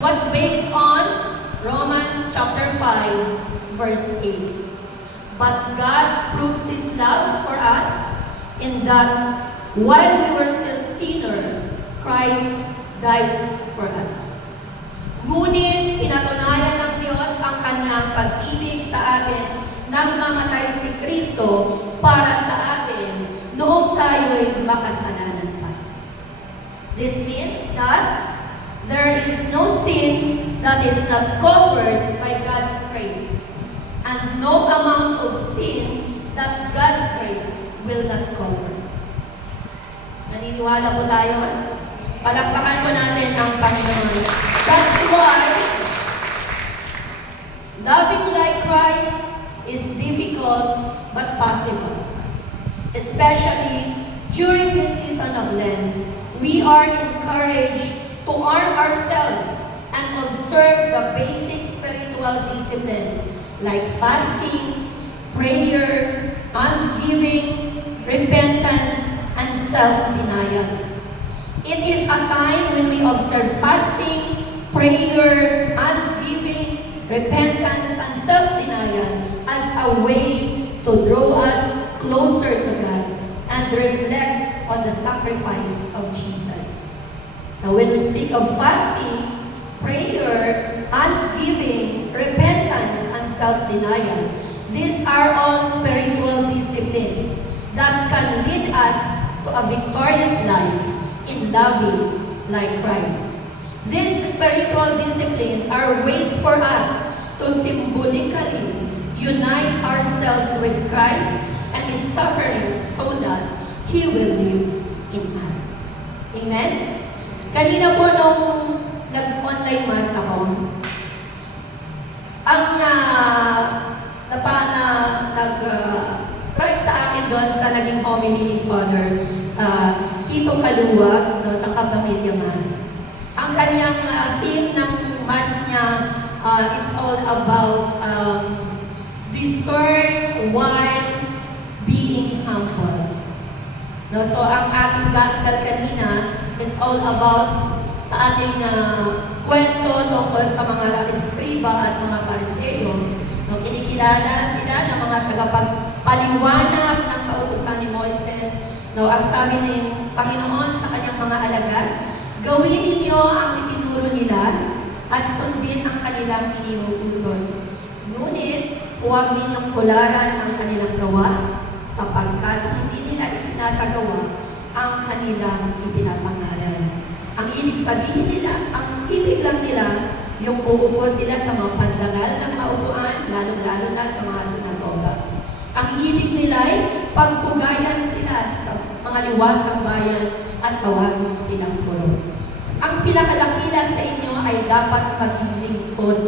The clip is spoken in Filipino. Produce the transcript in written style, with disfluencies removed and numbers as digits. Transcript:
was based on Romans chapter 5, verse 8. But God proves His love for us in that while we were still sinners, Christ died for us. Ngunit pinatunayan ng Diyos ang Kanyang pag-ibig sa atin nang mamatay si Kristo para sa atin noong tayo'y makasalanan pa. This means that there is no sin that is not covered by God's grace, and no amount of sin that God's grace will not cover. Naniniwala po tayo? Palakpakan po natin ang Panginoon. That's why loving like Christ is difficult but possible. Especially during this season of Lent, we are encouraged to arm ourselves and observe the basic spiritual discipline like fasting, prayer, thanksgiving, repentance, and self-denial. It is a time when we observe fasting, prayer, thanksgiving, repentance, and self-denial as a way to draw us closer to God and reflect on the sacrifice of Jesus. Now, when we speak of fasting, prayer, thanksgiving, repentance, and self-denial, these are all spiritual discipline that can lead us to a victorious life in loving like Christ. These spiritual discipline are ways for us to symbolically unite ourselves with Christ and His suffering so that He will live in us. Amen? Kanina po nung nag-online mass ako, ang nag-strike sa akin doon sa naging homily ni Father Tito Kaluwag no, sa Kapamilya Mass. Ang kanyang theme ng mass niya, it's all about discern while being humble. No, so ang ating gospel kanina, it's all about sa ating kwento tungkol sa mga eskriba at mga pariseyo. No, kinikilala sila ng mga tagapagpaliwanag ng kautusan ni Moises. No, ang sabi ng Panginoon sa kanyang mga alagad, gawin ninyo ang itinuro nila at sundin ang kanilang iniuutos. Ngunit, huwag ninyong tularan ang kanilang gawa sapagkat hindi nila isinasagawa ang kanilang ipinapangaral. Ang ibig sabihin nila, ang ibig lang nila, yung uupo sila sa mga pandangal ng kautuan, lalo-lalo na sa mga sinagoga. Ang ibig nila ay pagpugayan sila sa mga liwasang bayan at tawagin silang puro. Ang pinakalakila sa inyo ay dapat maging lingkod